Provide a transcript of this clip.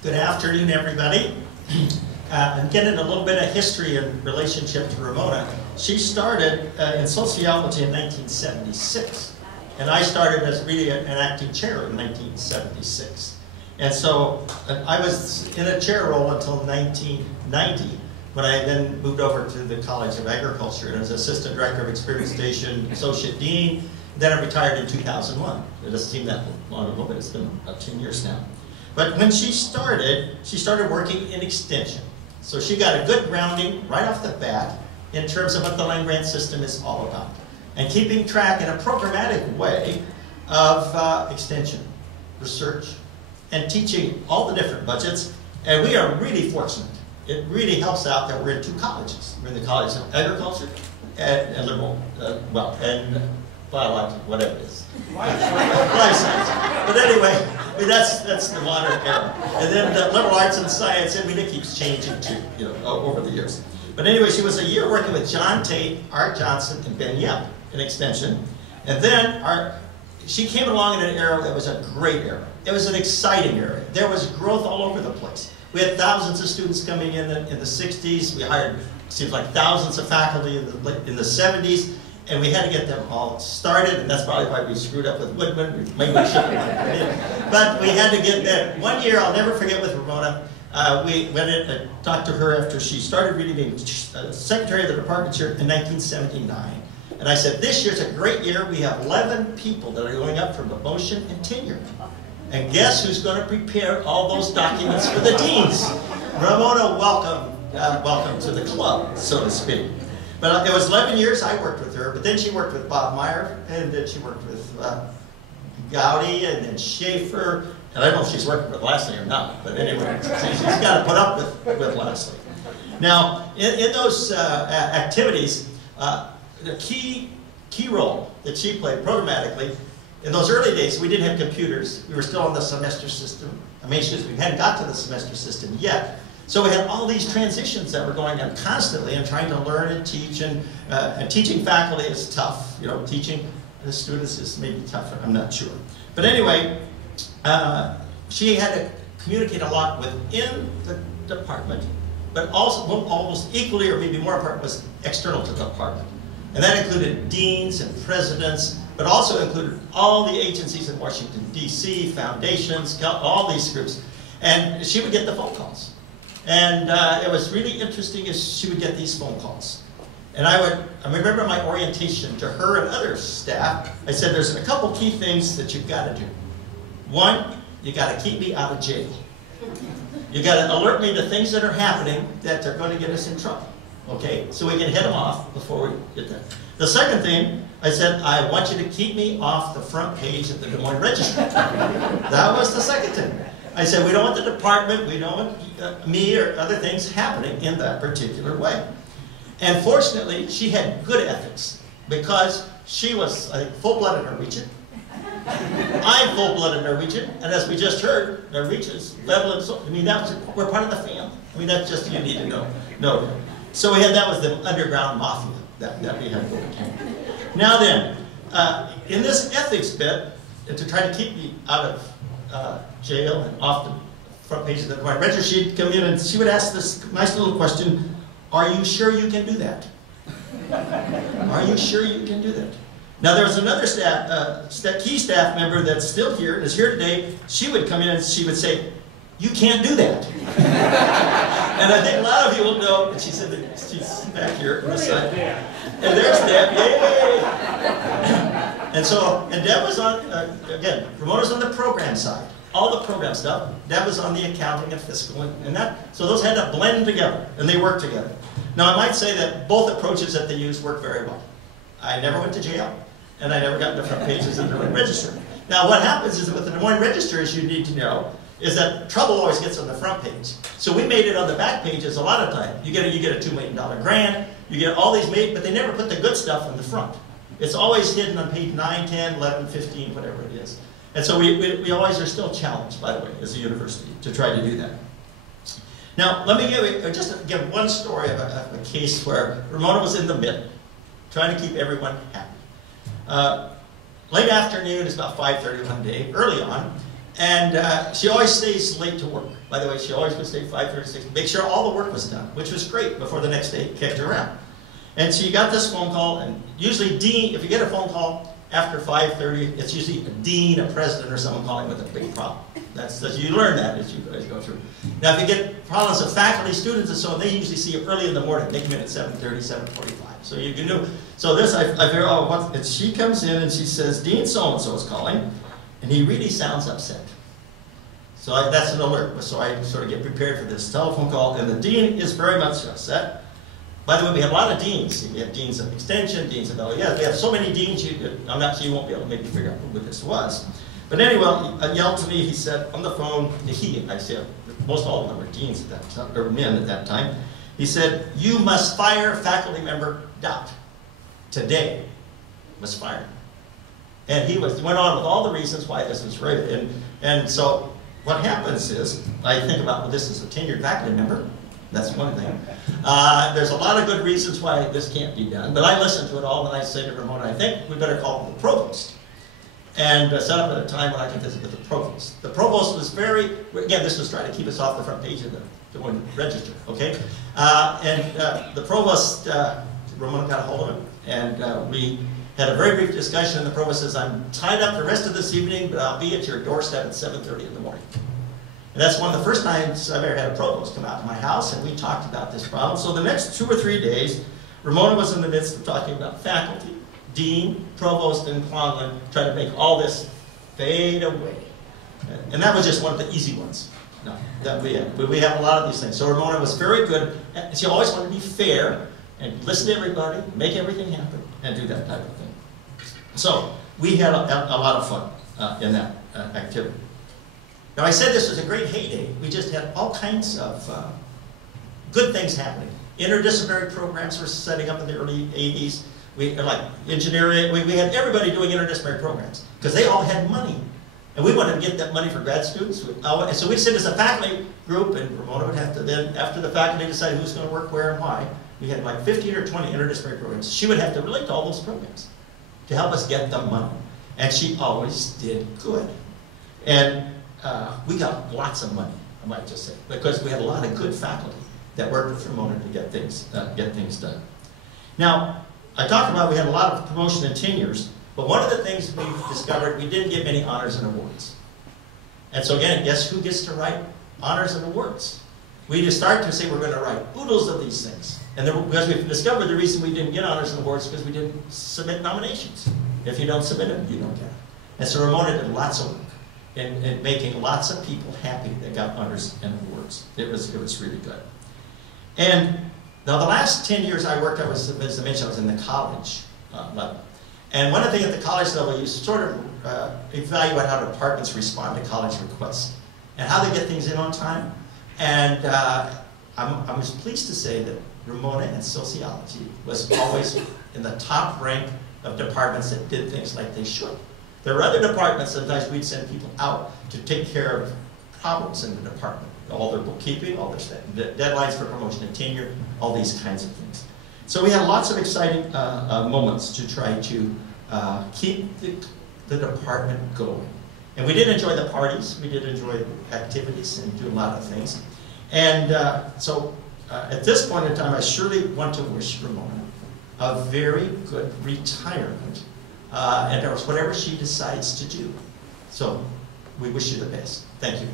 Good afternoon, everybody. I'm getting a little bit of history in relationship to Ramona. She started in sociology in 1976, and I started as really an acting chair in 1976. And so I was in a chair role until 1990, when I then moved over to the College of Agriculture and was Assistant Director of Experience Station, Associate Dean. Then I retired in 2001. It doesn't seem that long ago, but it's been about 10 years now. But when she started working in extension. So she got a good grounding right off the bat in terms of what the land grant system is all about. And keeping track in a programmatic way of extension, research, and teaching all the different budgets. And we are really fortunate. It really helps out that we're in two colleges. We're in the College of Agriculture and liberal, and biological, whatever it is. Life science. But anyway, that's the modern era. And then the liberal arts and science, it keeps changing too, over the years. But anyway, she was a year working with John Tate, Art Johnson, and Ben Yep in extension. And then she came along in an era that was a great era. It was an exciting era. There was growth all over the place. We had thousands of students coming in the 60s. We hired, it seems like, thousands of faculty in the 70s. And we had to get them all started, and that's probably why we screwed up with Woodman. Maybe we shouldn't. But we had to get that. One year, I'll never forget with Ramona, we went in and talked to her after she started really being secretary of the department chair in 1979. And I said, this year's a great year. We have 11 people that are going up for promotion and tenure. And guess who's going to prepare all those documents for the deans? Ramona, welcome to the club, so to speak. But it was 11 years I worked with her, but then she worked with Bob Meyer, and then she worked with Gowdy, and then Schaefer, and I don't know if she's working with Lashley or not, but anyway, she's got to put up with Lashley. Now, in those activities, the key role that she played programmatically, in those early days, we didn't have computers. We were still on the semester system. We hadn't got to the semester system yet. So we had all these transitions that were going on constantly and trying to learn and teach. And teaching faculty is tough. Teaching the students is maybe tougher. I'm not sure. But anyway, she had to communicate a lot within the department, but also almost equally or maybe more important was external to the department. And that included deans and presidents, but also included all the agencies in Washington, D.C., foundations, all these groups. And she would get the phone calls. And it was really interesting as she would get these phone calls. And I remember my orientation to her and other staff. I said, there's a couple key things that you've got to do. One, you got to keep me out of jail. You got to alert me to things that are happening that are going to get us in trouble. Okay, so we can head them off before we get there. The second thing, I said, I want you to keep me off the front page of the Des Moines Register. That was the second thing. I said, we don't want the department, we don't want me or other things happening in that particular way. And fortunately, she had good ethics because she was, I think, full-blooded Norwegian. I'm full-blooded Norwegian, and as we just heard, Norwegians, level and so, we're part of the family. That's just, you need to know. So that was the underground mafia that we had going on. Now then, in this ethics bit, to try to keep me out of jail and off the front page of the register, she'd come in and she would ask this nice little question, are you sure you can do that? Are you sure you can do that? Now there was another key staff member that's still here, and is here today. She would come in and she would say, you can't do that. And I think a lot of you will know, and she's back here on the side. And there's Deb, yay! And Deb was on, again, Ramona's on the program side. All the program stuff. Deb was on the accounting and fiscal. So those had to blend together, and they worked together. Now I might say that both approaches that they used worked very well. I never went to jail, and I never got in the front pages of the Des Moines Register. Now what happens is that with the Des Moines Register, as you need to know, is that trouble always gets on the front page. So we made it on the back pages a lot of time. You get a $2 million grant, you get all these made, but they never put the good stuff in the front. It's always hidden on page 9, 10, 11, 15, whatever it is. And so we always are still challenged, by the way, as a university, to try to do that. Now, let me give one story of a case where Ramona was in the middle, trying to keep everyone happy. Late afternoon, it's about 5:30 one day, early on, And she always stays late to work. By the way, she always would stay 5:30, 6, make sure all the work was done, which was great before the next day kicked around. And she got this phone call, and usually dean, if you get a phone call after 5:30, it's usually a dean, a president, or someone calling with a big problem. You learn that as you guys go through. Now, if you get problems of faculty, students, and so on, they usually see you early in the morning. They come in at 7:30, 7:45. So you can do. So this, I figure, oh, what? And she comes in and she says, Dean so-and-so is calling, and he really sounds upset. So that's an alert. So I sort of get prepared for this telephone call, and the dean is very much upset. By the way, we have a lot of deans. We have deans of extension, deans of LES. We have so many deans, I'm not sure you won't be able to maybe figure out who this was. But anyway, he yelled to me, he said, on the phone, I said, most all of them were deans at that time, or men at that time. He said, you must fire faculty member Dot. Today, must fire. And he went on with all the reasons why this was right. And so what happens is, I think about, well, this is a tenured faculty member. That's one thing. There's a lot of good reasons why this can't be done, but I listen to it all and I say to Ramona, I think we better call the provost. And set up at a time when I can visit with the provost. The provost was again, this was trying to keep us off the front page of the register, okay? The provost, Ramona got a hold of him, and we had a very brief discussion, and the provost says, I'm tied up the rest of this evening, but I'll be at your doorstep at 7:30 in the morning. And that's one of the first times I've ever had a provost come out to my house, and we talked about this problem. So the next 2 or 3 days, Ramona was in the midst of talking about faculty, dean, provost, and Klonglan, trying to make all this fade away. And that was just one of the easy ones. No, that we have a lot of these things. So Ramona was very good. She always wanted to be fair and listen to everybody, make everything happen, and do that type of thing. So we had a lot of fun in that activity. Now, I said this was a great heyday. We just had all kinds of good things happening. Interdisciplinary programs were setting up in the early 80s. Like engineering, we had everybody doing interdisciplinary programs because they all had money. And we wanted to get that money for grad students. And so we'd sit as a faculty group, and Ramona would have to then, after the faculty decided who's going to work where and why, we had like 15 or 20 interdisciplinary programs. She would have to relate to all those programs to help us get the money. And she always did good. And we got lots of money, I might just say, because we had a lot of good faculty that worked with Ramona to get things done. Now, I talked about we had a lot of promotion and tenures, but one of the things we discovered, we didn't get many honors and awards. And so again, guess who gets to write honors and awards? We just start to say we're going to write oodles of these things. And because we discovered the reason we didn't get honors and awards is because we didn't submit nominations. If you don't submit them, you don't get them. And so Ramona did lots of work in making lots of people happy that got honors and awards. It was really good. And now the last 10 years I worked, as I mentioned, I was in the college level. And one of the things at the college level, you sort of evaluate how departments respond to college requests and how they get things in on time. And I was pleased to say that Ramona in sociology was always in the top rank of departments that did things like they should. There were other departments, sometimes we'd send people out to take care of problems in the department. All their bookkeeping, all their deadlines for promotion and tenure, all these kinds of things. So we had lots of exciting moments to try to keep the department going. And we did enjoy the parties, we did enjoy activities and do a lot of things. And so at this point in time, I surely want to wish Ramona a very good retirement and whatever she decides to do. So we wish you the best. Thank you.